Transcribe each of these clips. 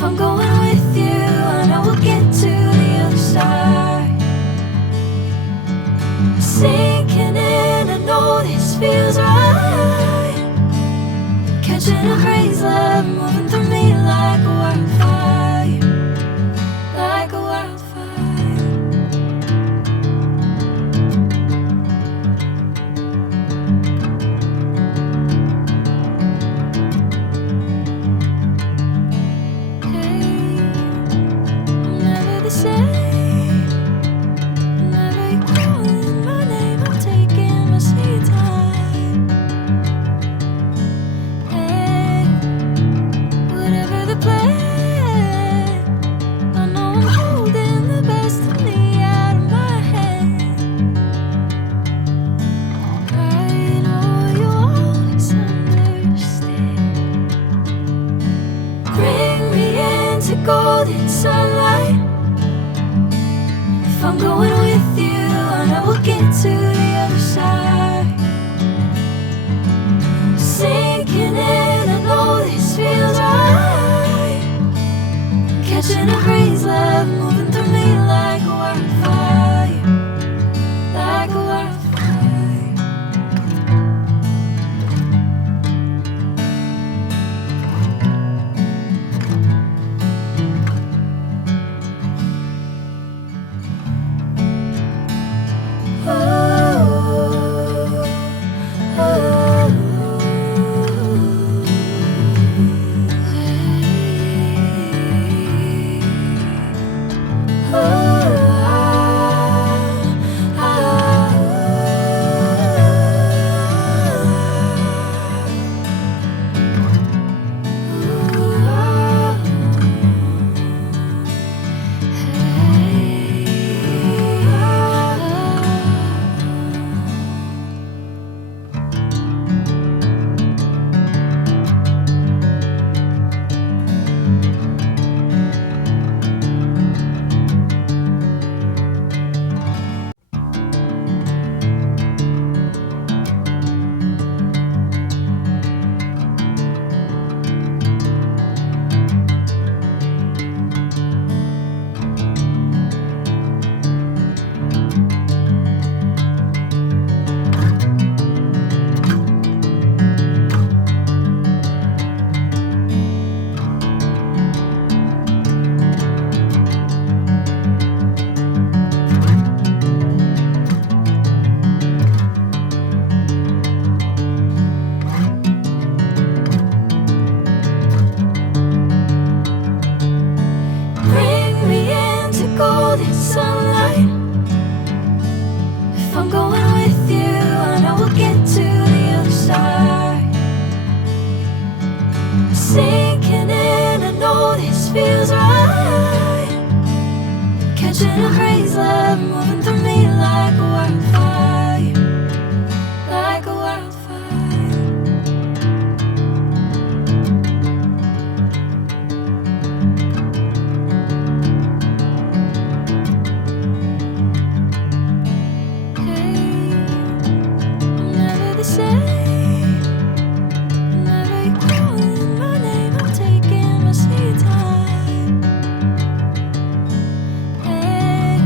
If I'm going with you, I know we'll get to the other side. Sinking in, I know this feels right. Catching a crazy love, moving through me like a wildfire, like a wildfire. Hey, I'm never the same. Whenever you're calling my name, I'm taking my sweet time. Hey, whatever the plan, I know I'm holding the best of me out of my hand. I know you'll always understand. Bring me into golden sunlight. If I'm going with you, I know we'll get to the other side. Sinking in, I know this feels right. Catching a crazy love, moving through me like a wildfire, like a wildfire. Bring me into golden sunlight. If I'm going with you, I know we'll get to the other side. Sinking in, I know this feels right. Catching a crazy love, moving through me like a wildfire, like a wildfire. Hey, I'm never the same. Whenever you're calling my name, I'm taking my sweet time. Hey,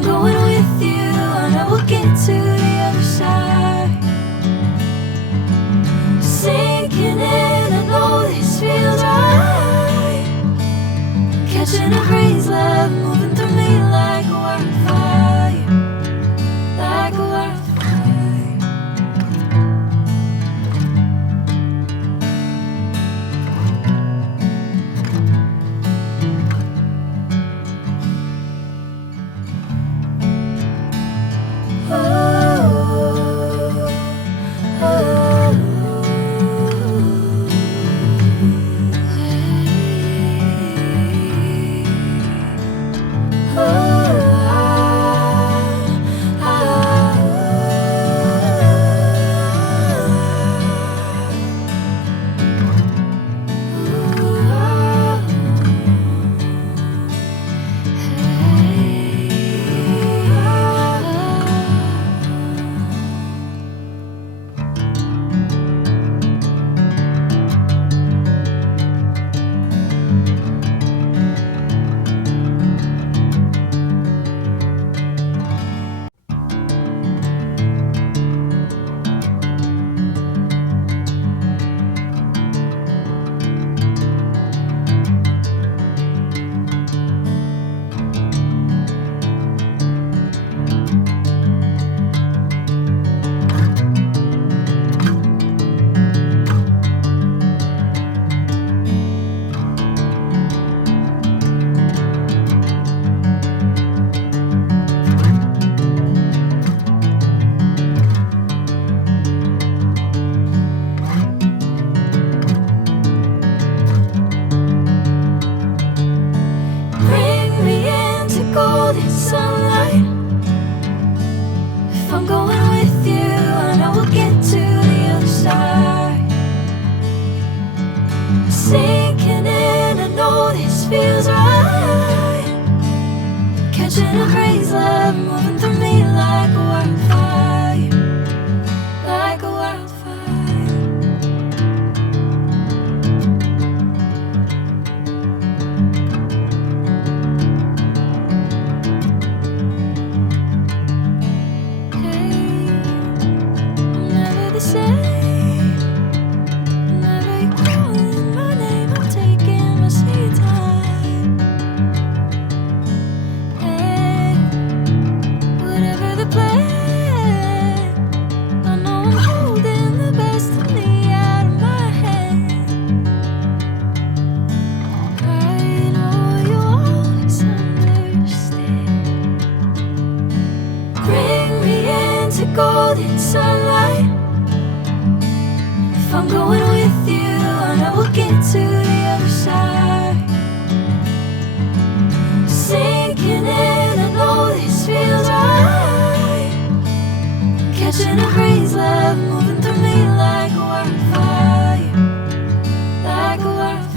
I'm going with you, I know we'll get to the other side. Sinking in, I know this feels right. Catching a breeze, love moving through me like a wildfire, like a wildfire. Bring me into golden sunlight. If I'm going with you, I know we'll get to the other side. Sinking in, I know this feels right. Catching a breeze, love moving through me like a wildfire, like a wildfire. Never the same. Whenever you're calling my name, I'm taking my sweet time. Hey, whatever the plan, I know I'm holding the best of me out of my hand. I know you'll always understand. Bring me into golden sunlight. If I'm going with you, I know we'll get to the other side. Sinking in, I know this feels right. Catching a breeze, love moving through me like a wildfire, like a wildfire.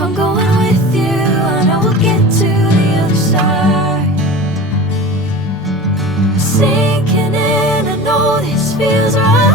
If I'm going with you, I know we'll get to the other side. Sinking in, I know this feels right.